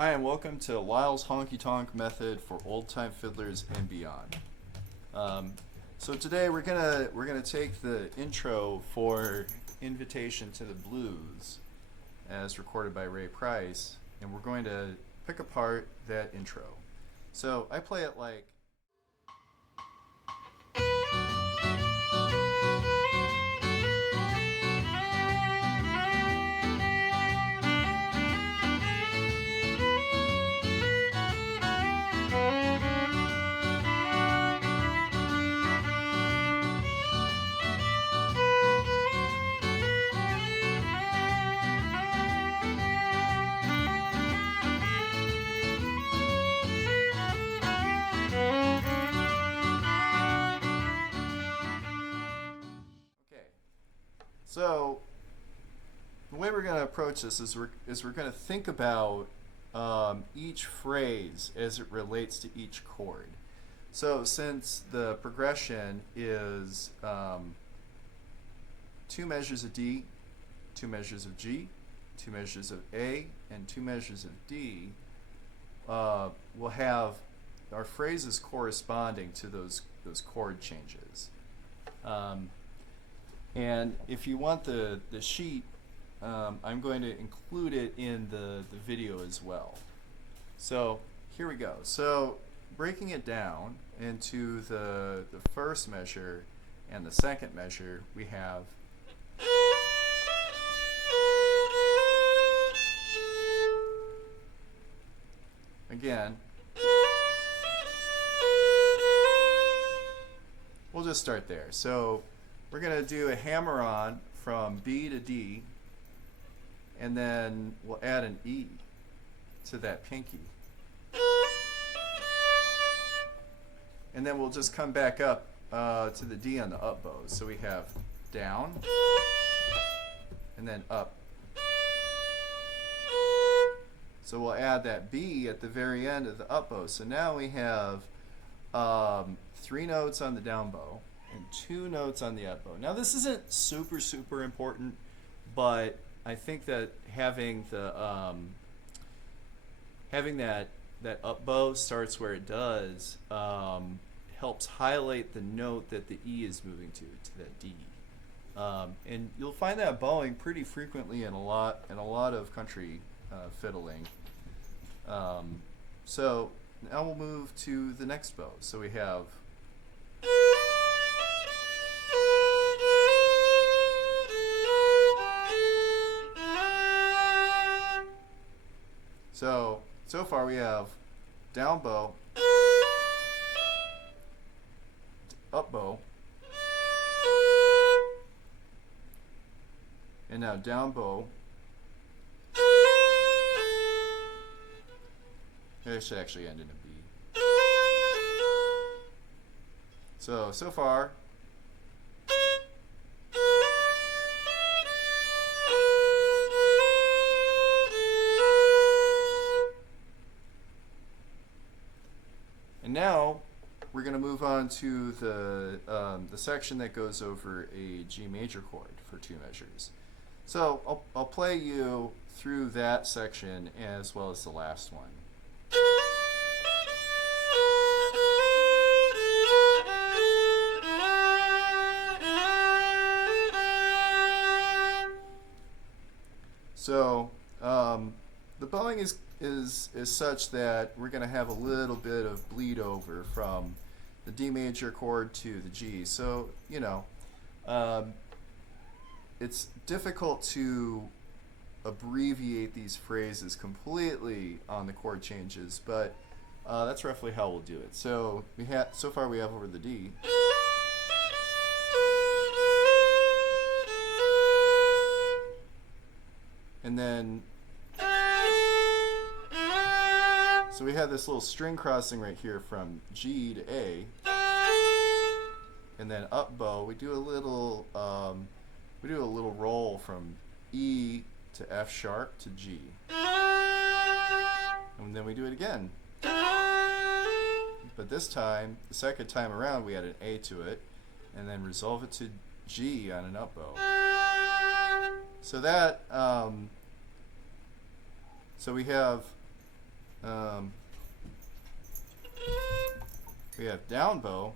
Hi, and welcome to Lyle's Honky Tonk method for old-time fiddlers and beyond. So today we're gonna take the intro for "Invitation to the Blues," as recorded by Ray Price, and we're going to pick apart that intro. So I play it like. Okay, so the way we're going to approach this is we're going to think about each phrase as it relates to each chord. So since the progression is two measures of D, two measures of G, two measures of A, and two measures of D, we'll have our phrases corresponding to those chord changes. And if you want the sheet, I'm going to include it in the video as well. So here we go. So breaking it down into the first measure and the second measure, we have again. We'll just start there. So we're going to do a hammer on from B to D, and then we'll add an E to that pinky. And then we'll just come back up to the D on the up bow. So we have down, and then up. So we'll add that B at the very end of the up bow. So now we have 3 notes on the down bow and 2 notes on the up bow. Now this isn't super important, but I think that having the having that up bow starts where it does helps highlight the note that the E is moving to that D. And you'll find that bowing pretty frequently in a lot of country fiddling. So now we'll move to the next bow. So we have so far we have down bow, up bow, and now down bow. It should actually end in a B. So far. And now we're going to move on to the section that goes over a G major chord for 2 measures. So I'll play you through that section as well as the last one. So the bowing is such that we're going to have a little bit of bleed over from the D major chord to the G. So it's difficult to abbreviate these phrases completely on the chord changes, but that's roughly how we'll do it. So so far we have over the D. And then, so we have this little string crossing right here from G to A, and then up bow. We do a little roll from E to F sharp to G, and then we do it again. But this time, the second time around, we add an A to it, and then resolve it to G on an up bow. So that, so we have Um, we have down bow,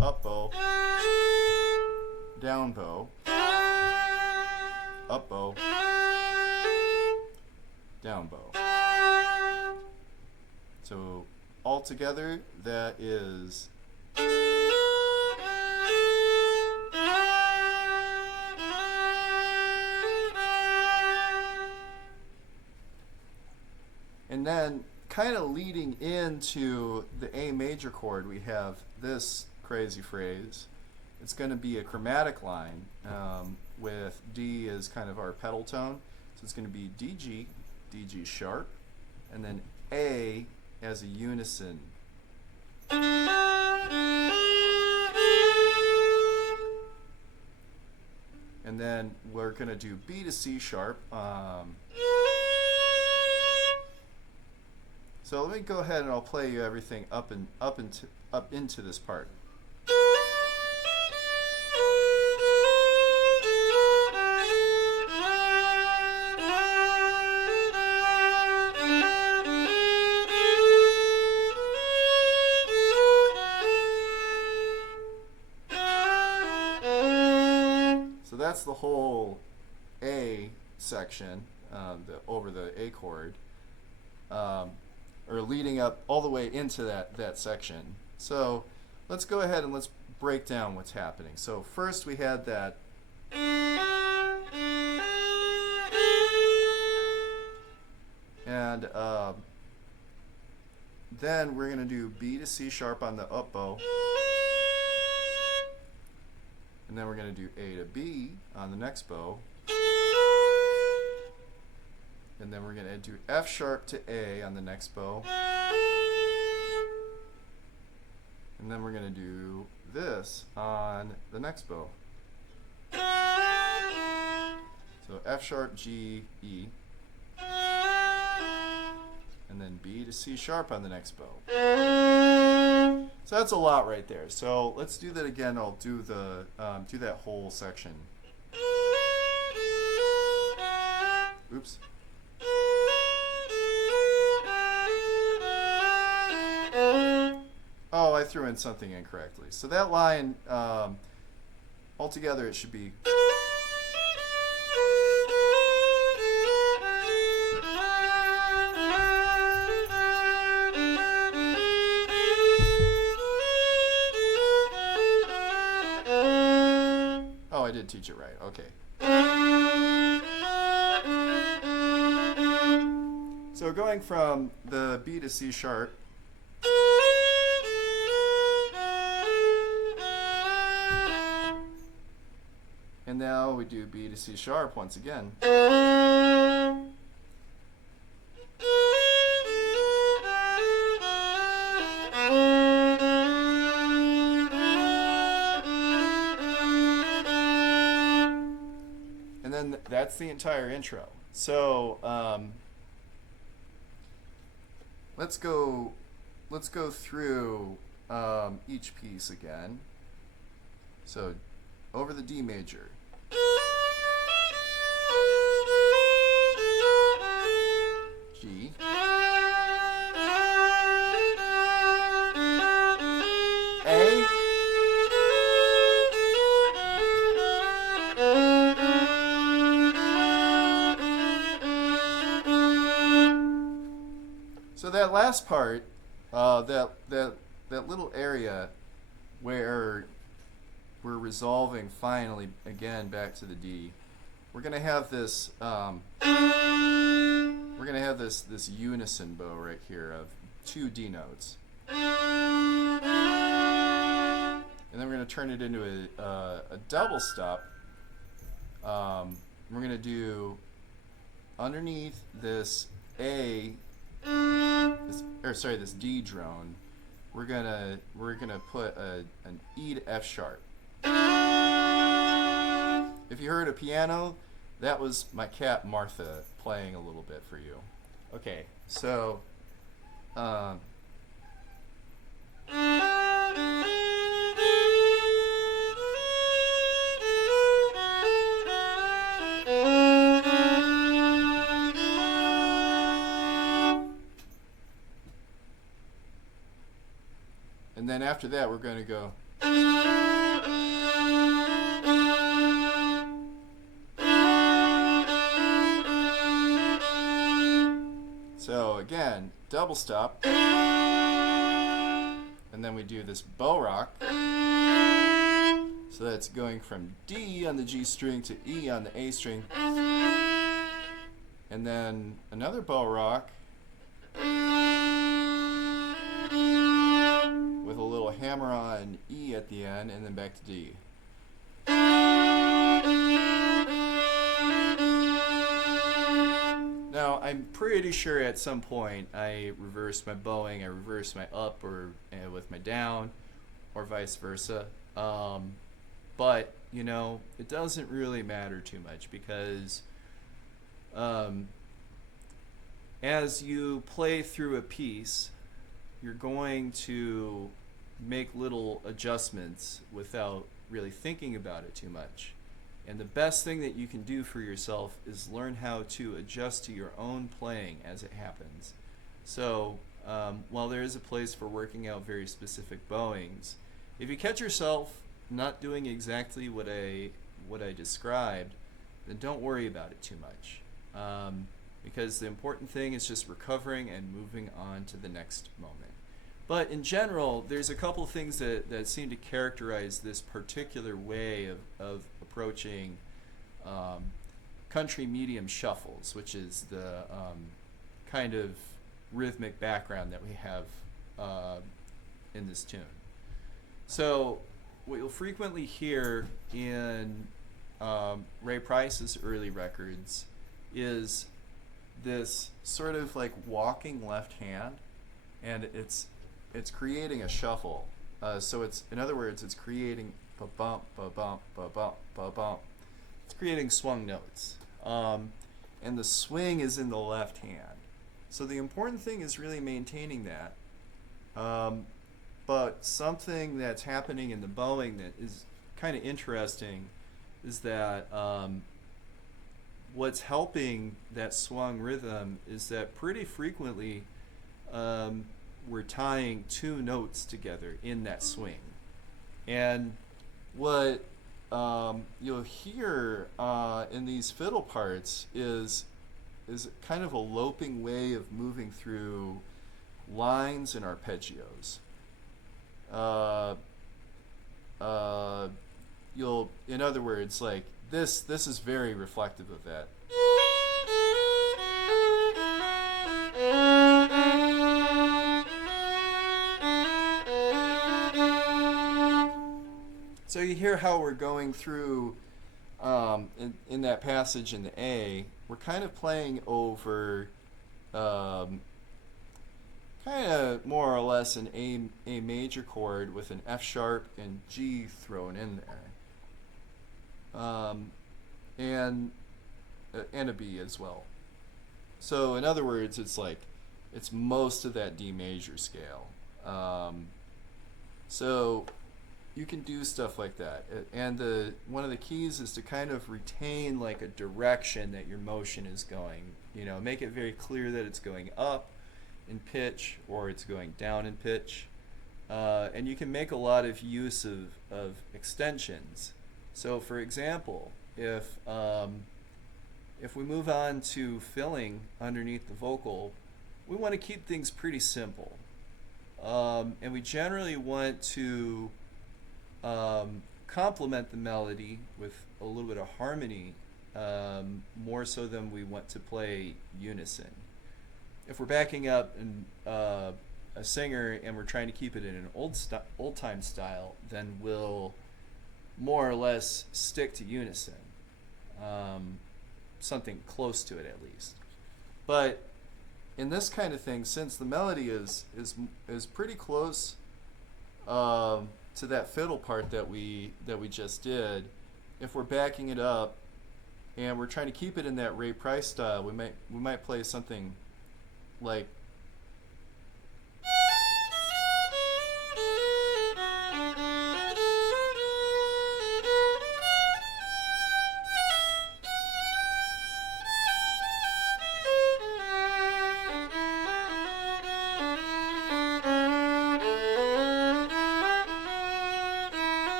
up bow, down bow, up bow, down bow. So altogether, that is and then kind of leading into the A major chord, we have this crazy phrase. It's going to be a chromatic line with D as kind of our pedal tone. So it's going to be D G, D G sharp, and then A as a unison. And then we're going to do B to C sharp. So let me go ahead and I'll play you everything up into this part. So that's the whole A section, over the A chord. Or leading up all the way into that section. So let's go ahead and let's break down what's happening. So first we had that and then we're going to do B to C sharp on the up bow, and then we're going to do A to B on the next bow, and then we're going to do F sharp to A on the next bow. And then we're going to do this on the next bow. So F sharp, G, E. And then B to C sharp on the next bow. So that's a lot right there. So let's do that again. I'll do the do that whole section. Oops. Oh, I threw in something incorrectly. So that line, altogether, it should be. Oh, I did teach it right. Okay. So going from the B to C sharp. And now we do B to C sharp once again. And then that's the entire intro. So let's go through each piece again. So over the D major. G. A. So that last part, that little area where we're resolving finally again back to the D, we're gonna have this this unison bow right here of 2 D notes, and then we're gonna turn it into a double stop. We're gonna do underneath this A, this D drone. We're gonna put an E to F sharp. If you heard a piano, that was my cat Martha playing a little bit for you. Okay, so And then after that, we're going to go. So again, double stop. And then we do this bow rock. So that's going from D on the G string to E on the A string. And then another bow rock with a little hammer on E at the end, and then back to D. Now, I'm pretty sure at some point I reversed my bowing, I reversed my up or with my down, or vice versa. But, you know, it doesn't really matter too much because as you play through a piece, you're going to make little adjustments without really thinking about it too much. And the best thing that you can do for yourself is learn how to adjust to your own playing as it happens. So while there is a place for working out very specific bowings, if you catch yourself not doing exactly what I described, then don't worry about it too much. Because the important thing is just recovering and moving on to the next moment. But in general, there's a couple of things that seem to characterize this particular way of approaching country medium shuffles, which is the kind of rhythmic background that we have in this tune. So what you'll frequently hear in Ray Price's early records is this sort of like walking left hand, and it's creating a shuffle. So it's, in other words, it's creating ba-bump, ba-bump, ba-bump, ba-bump. It's creating swung notes. And the swing is in the left hand. So the important thing is really maintaining that. But something that's happening in the bowing that is kind of interesting is that what's helping that swung rhythm is that pretty frequently we're tying two notes together in that swing. And what you'll hear in these fiddle parts is kind of a loping way of moving through lines and arpeggios. In other words, like this is very reflective of that. So you hear how we're going through in that passage in the A, we're kind of playing over kind of more or less an A major chord with an F sharp and G thrown in there. And a B as well. So in other words, it's most of that D major scale. So you can do stuff like that, and one of the keys is to kind of retain like a direction that your motion is going. You know, make it very clear that it's going up in pitch or it's going down in pitch, and you can make a lot of use of extensions. So, for example, if we move on to filling underneath the vocal, we want to keep things pretty simple, and we generally want to complement the melody with a little bit of harmony, more so than we want to play unison. If we're backing up a singer and we're trying to keep it in an old time style, then we'll more or less stick to unison, something close to it at least. But in this kind of thing, since the melody is pretty close to that fiddle part that we just did, if we're backing it up and we're trying to keep it in that Ray Price style, we might play something like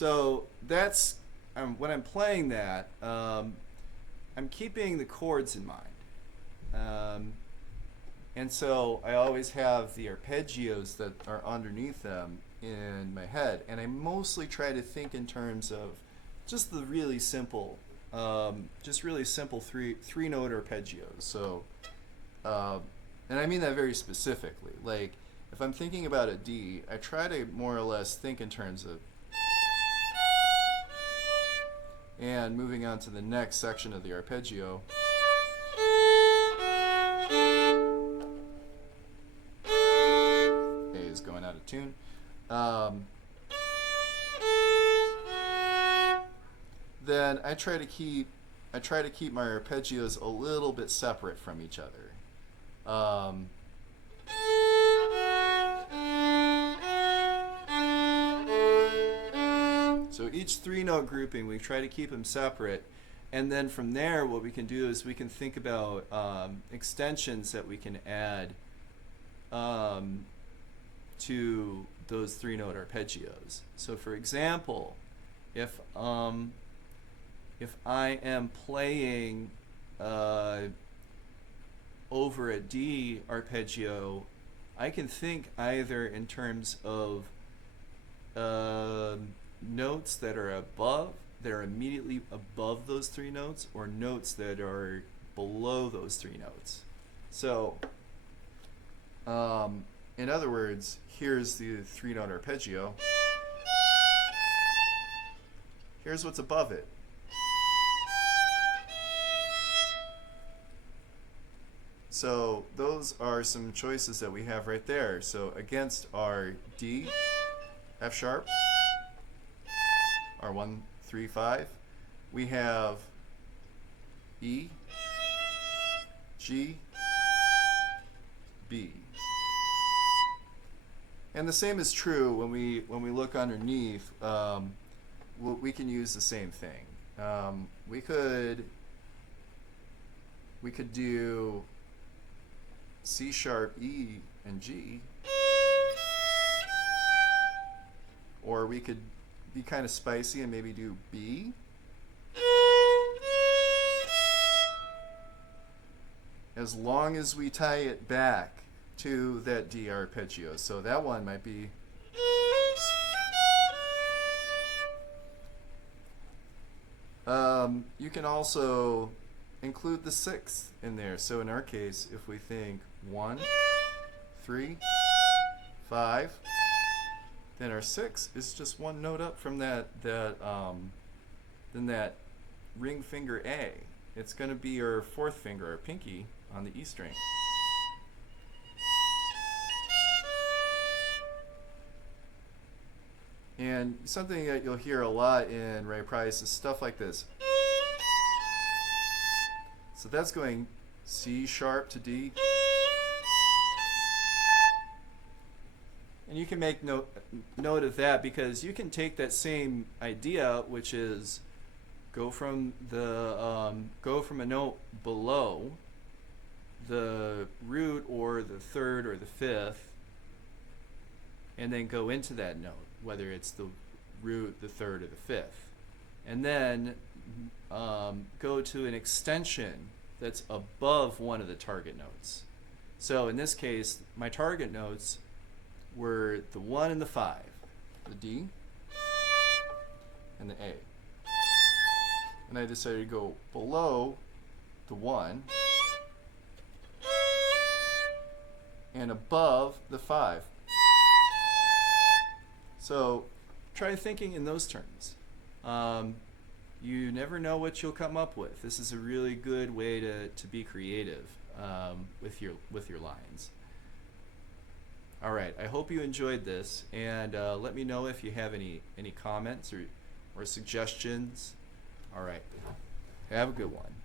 So that's when I'm playing that, I'm keeping the chords in mind. And so I always have the arpeggios that are underneath them in my head, and I mostly try to think in terms of just the really simple, three note arpeggios. So, and I mean that very specifically. Like if I'm thinking about a D, I try to more or less think in terms of, and moving on to the next section of the arpeggio. A is going out of tune. Then I try to keep my arpeggios a little bit separate from each other. So each three note grouping, we try to keep them separate. And then from there, what we can do is we can think about extensions that we can add to those three note arpeggios. So for example, if I am playing over a D arpeggio, I can think either in terms of notes that are immediately above those three notes, or notes that are below those three notes. So, in other words, here's the three note arpeggio. Here's what's above it. So those are some choices that we have right there. So against our D, F sharp, our 1, 3, 5, we have E, G, B. And the same is true when we look underneath. We can use the same thing. We could do C sharp, E, and G, or we could be kind of spicy and maybe do B, as long as we tie it back to that D arpeggio. So that one might be, you can also include the sixth in there. So in our case, if we think 1, 3, 5, then our 6 is just one note up from then that ring finger A. It's going to be our fourth finger, our pinky, on the E string. And something that you'll hear a lot in Ray Price is stuff like this. So that's going C sharp to D. And you can make note of that, because you can take that same idea, which is go from a note below the root or the third or the fifth, and then go into that note, whether it's the root, the third, or the fifth, and then go to an extension that's above one of the target notes. So in this case, my target notes were the 1 and the 5, the D and the A. And I decided to go below the 1 and above the 5. So try thinking in those terms. You never know what you'll come up with. This is a really good way to be creative with your lines. All right, I hope you enjoyed this, and let me know if you have any comments or suggestions. All right, have a good one.